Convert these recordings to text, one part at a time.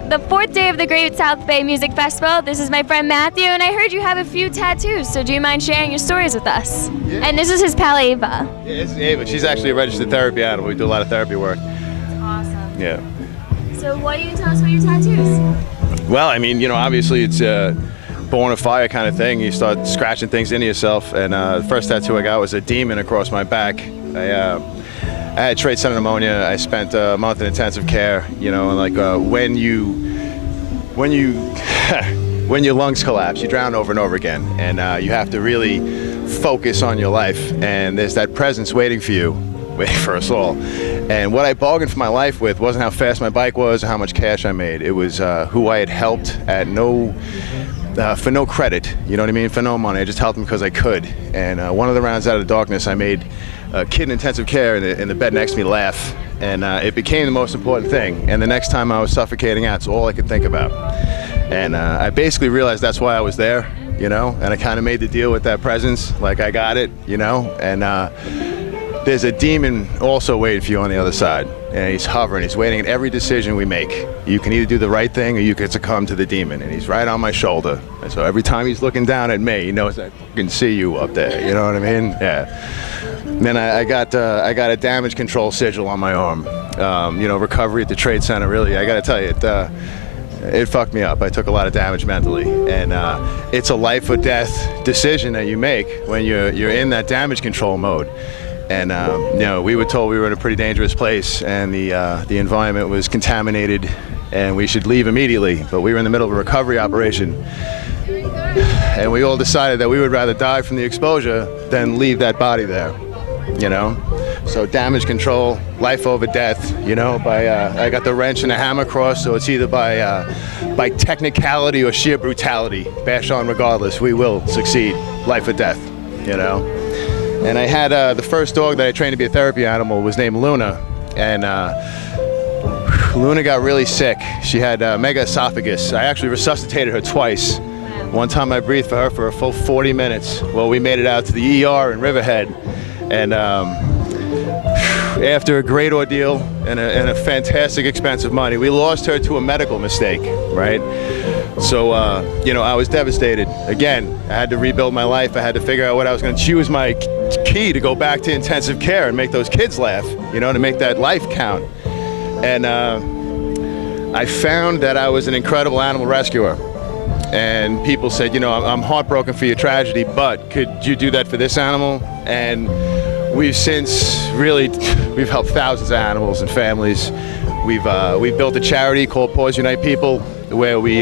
the fourth day of the Great South Bay Music Festival. This is my friend Matthew, and I heard you have a few tattoos, so do you mind sharing your stories with us? Yeah. And this is his pal Ava. Yeah, this is Ava. She's actually a registered therapy animal. We do a lot of therapy work. That's awesome. Yeah. So what do you tell us about your tattoos? Well, I mean, obviously it's a born of fire kind of thing. You start scratching things into yourself, and the first tattoo I got was a demon across my back. I had trach center pneumonia. I spent a month in intensive care. And like when your lungs collapse, you drown over and over again, and you have to really focus on your life. And there's that presence waiting for you, waiting for us all. And what I bargained for my life with wasn't how fast my bike was or how much cash I made. It was who I had helped at for no credit, you know what I mean? For no money. I just helped them because I could. And one of the rounds out of the darkness, I made a kid in intensive care in the bed next to me laugh. And it became the most important thing. And the next time I was suffocating out, it's all I could think about. And I basically realized that's why I was there, and I kind of made the deal with that presence, like I got it, and there's a demon also waiting for you on the other side, and he's hovering, he's waiting at every decision we make. You can either do the right thing or you can succumb to the demon, and he's right on my shoulder. And so every time he's looking down at me, he knows I can see you up there, you know what I mean? Yeah. And then I got a damage control sigil on my arm. Recovery at the Trade Center, really, I gotta tell you, it fucked me up. I took a lot of damage mentally, and it's a life or death decision that you make when you're in that damage control mode. And we were told we were in a pretty dangerous place, and the environment was contaminated, and we should leave immediately. But we were in the middle of a recovery operation, and we all decided that we would rather die from the exposure than leave that body there. So damage control, life over death. I got the wrench and the hammer cross, so it's either by technicality or sheer brutality. Bash on regardless. We will succeed, life or death. And I had the first dog that I trained to be a therapy animal was named Luna, and Luna got really sick. She had megaesophagus. I actually resuscitated her twice. One time I breathed for her for a full 40 minutes. Well, we made it out to the ER in Riverhead, and after a great ordeal and a fantastic expense of money, we lost her to a medical mistake, right? So, I was devastated. Again, I had to rebuild my life. I had to figure out what I was going to choose my key to go back to intensive care and make those kids laugh, to make that life count. And I found that I was an incredible animal rescuer. And people said, I'm heartbroken for your tragedy, but could you do that for this animal? And we've since we've helped thousands of animals and families. We've built a charity called Paws Unite People, where we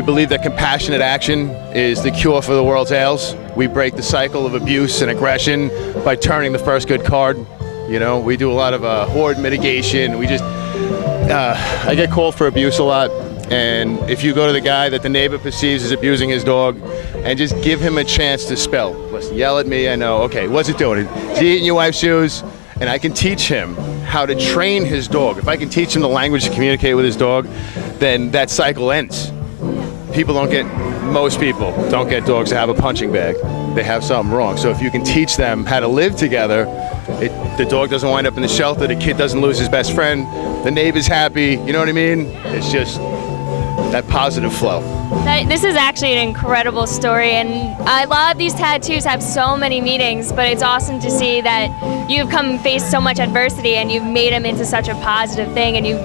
believe that compassionate action is the cure for the world's ails. We break the cycle of abuse and aggression by turning the first good card. We do a lot of horde mitigation. I get called for abuse a lot. And if you go to the guy that the neighbor perceives as abusing his dog and just give him a chance to spell. Listen, yell at me, I know, okay, what's it doing? Is he eating your wife's shoes? And I can teach him how to train his dog. If I can teach him the language to communicate with his dog, then that cycle ends. Most people don't get dogs to have a punching bag. They have something wrong. So if you can teach them how to live together, the dog doesn't wind up in the shelter, the kid doesn't lose his best friend, the neighbor's happy, you know what I mean? It's just that positive flow. This is actually an incredible story, and a lot of these tattoos have so many meanings, but it's awesome to see that you've faced so much adversity and you've made them into such a positive thing, and you've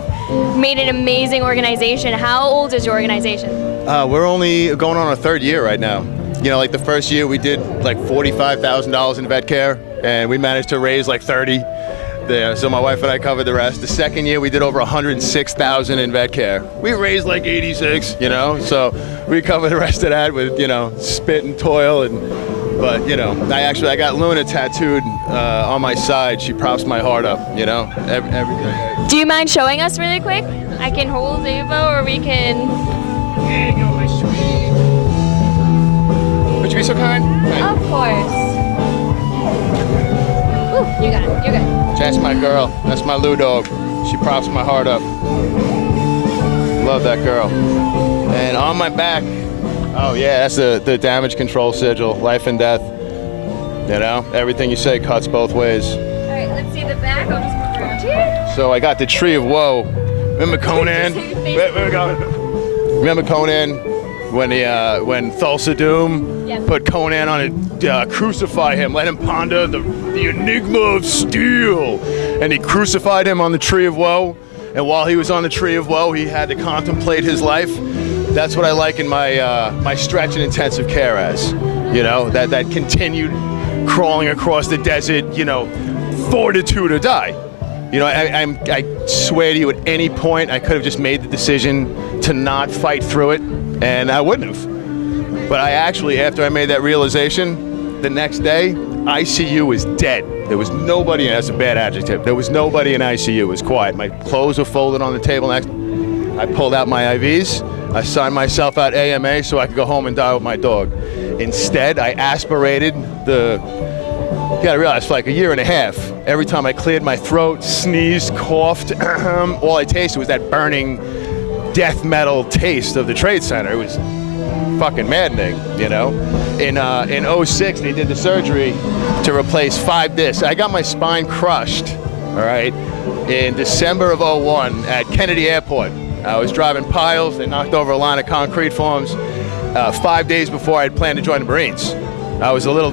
made an amazing organization. How old is your organization? We're only going on our third year right now. Like the first year we did like $45,000 in vet care, and we managed to raise like 30 there. So my wife and I covered the rest. The second year we did over 106,000 in vet care. We raised like 86, so we covered the rest of that with, spit and toil. But I got Luna tattooed on my side. She props my heart up, every day. Do you mind showing us really quick? I can hold Ava, or we can... There you go, my sweetie. Would you be so kind? Of course. Ooh, you got it. You're good. That's my girl. That's my Lou dog. She props my heart up. Love that girl. And on my back, oh yeah, that's the damage control sigil, life and death. Everything you say cuts both ways. All right, let's see the back. I'll just move around here. So I got the tree of woe Remember Conan? Remember Conan when Thulsa Doom put Conan on it, crucify him, let him ponder the enigma of steel, and he crucified him on the Tree of Woe. And while he was on the Tree of Woe, he had to contemplate his life. That's what I like in my stretch and intensive care as, you know, that continued crawling across the desert, you know, fortitude or die. You know, I swear to you, at any point, I could have just made the decision to not fight through it, and I wouldn't have. But I actually, after I made that realization, the next day, ICU was dead. There was nobody, and that's a bad adjective, there was nobody in ICU. It was quiet. My clothes were folded on the table next. I pulled out my IVs. I signed myself out AMA so I could go home and die with my dog. Instead, I aspirated you gotta realize, for like a year and a half, every time I cleared my throat, sneezed, coughed, all I tasted was that burning death metal taste of the Trade Center. It was fucking maddening, you know? In 06, they did the surgery to replace 5 discs. I got my spine crushed, all right, in December of 01 at Kennedy Airport. I was driving piles. They knocked over a line of concrete forms 5 days before I had planned to join the Marines. I was a little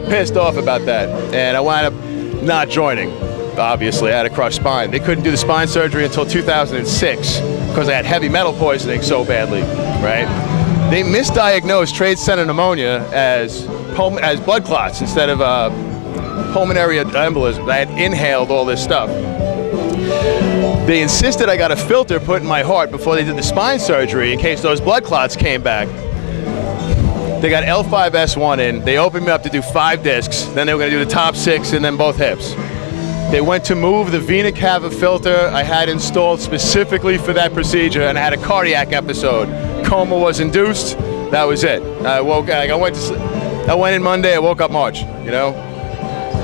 pissed off about that, and I wound up not joining. Obviously, I had a crushed spine. They couldn't do the spine surgery until 2006 because I had heavy metal poisoning so badly, right? They misdiagnosed Trade Center pneumonia as blood clots instead of pulmonary embolism. I had inhaled all this stuff. They insisted I got a filter put in my heart before they did the spine surgery in case those blood clots came back. They got L5S1 in. They opened me up to do 5 discs. Then they were going to do the top 6 and then both hips. They went to move the vena cava filter I had installed specifically for that procedure, and I had a cardiac episode. Coma was induced. That was it. I went in Monday. I woke up March. You know,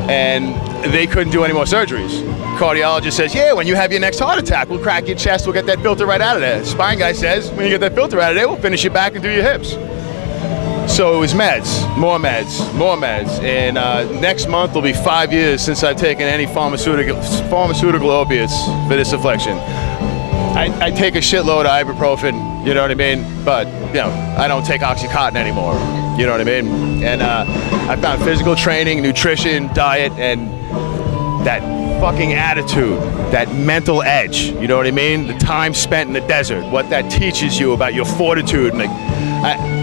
and they couldn't do any more surgeries. Cardiologist says, yeah, when you have your next heart attack, we'll crack your chest. We'll get that filter right out of there. Spine guy says, when you get that filter out of there, we'll finish your back and do your hips. So it was meds, more meds, more meds. And next month will be 5 years since I've taken any pharmaceutical opiates for this affliction. I take a shitload of ibuprofen, you know what I mean? But, you know, I don't take Oxycontin anymore, you know what I mean? And I found physical training, nutrition, diet, and that fucking attitude, that mental edge, you know what I mean? The time spent in the desert, what that teaches you about your fortitude. And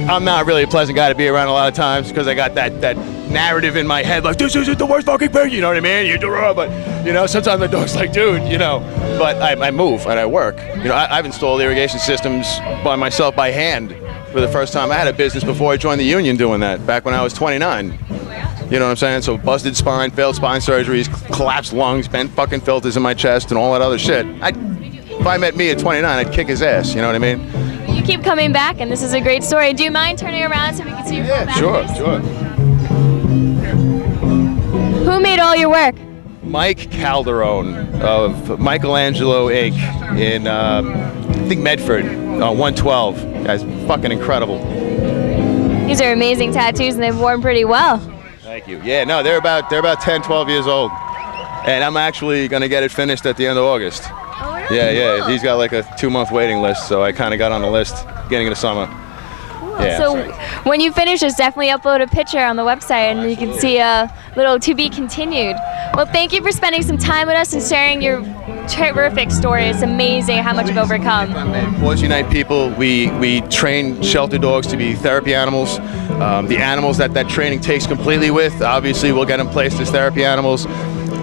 I'm not really a pleasant guy to be around a lot of times because I got that narrative in my head, like, this isn't the worst fucking thing, you know what I mean? But, you know, sometimes the dog's like, dude, you know, but I move and I work. You know, I've installed irrigation systems by myself by hand for the first time. I had a business before I joined the union doing that, back when I was 29. You know what I'm saying? So busted spine, failed spine surgeries, collapsed lungs, bent fucking filters in my chest, and all that other shit. If I met me at 29, I'd kick his ass, you know what I mean? You keep coming back, and this is a great story. Do you mind turning around so we can see your full back? Sure. Who made all your work? Mike Calderone of Michelangelo Inc. in, I think, Medford, 112. Guy's fucking incredible. These are amazing tattoos, and they've worn pretty well. Thank you. Yeah, no, they're about 10, 12 years old. And I'm actually going to get it finished at the end of August. Oh, really? Yeah. He's got like a 2-month waiting list, so I kind of got on the list beginning of the summer. Cool. Yeah, so when you finish this, definitely upload a picture on the website, and you can see a little to be continued. Well, thank you for spending some time with us and sharing your terrific story. It's amazing how much you've overcome. Paws Unite People, we train shelter dogs to be therapy animals. The animals that training takes completely with, obviously we'll get them placed as therapy animals.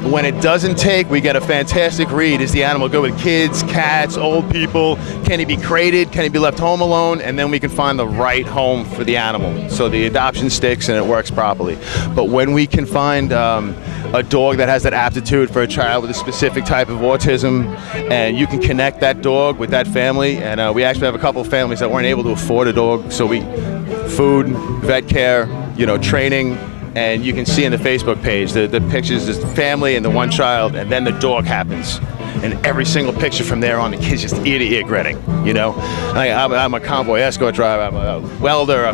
When it doesn't take, we get a fantastic read. Is the animal good with kids, cats, old people? Can he be crated? Can he be left home alone? And then we can find the right home for the animal. So the adoption sticks and it works properly. But when we can find a dog that has that aptitude for a child with a specific type of autism, and you can connect that dog with that family, and we actually have a couple of families that weren't able to afford a dog, so food, vet care, you know, training. And you can see in the Facebook page the pictures, the family and the one child, and then the dog happens. And every single picture from there on, the kid's just ear to ear grinning, you know? I'm a convoy escort driver, I'm a welder,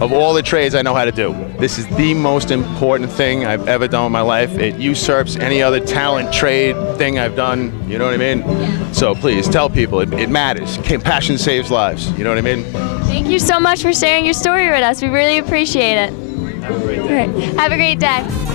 of all the trades I know how to do. This is the most important thing I've ever done in my life. It usurps any other talent, trade thing I've done, you know what I mean? So please tell people, it matters. Passion saves lives, you know what I mean? Thank you so much for sharing your story with us. We really appreciate it. Have a great day. All right. Have a great day.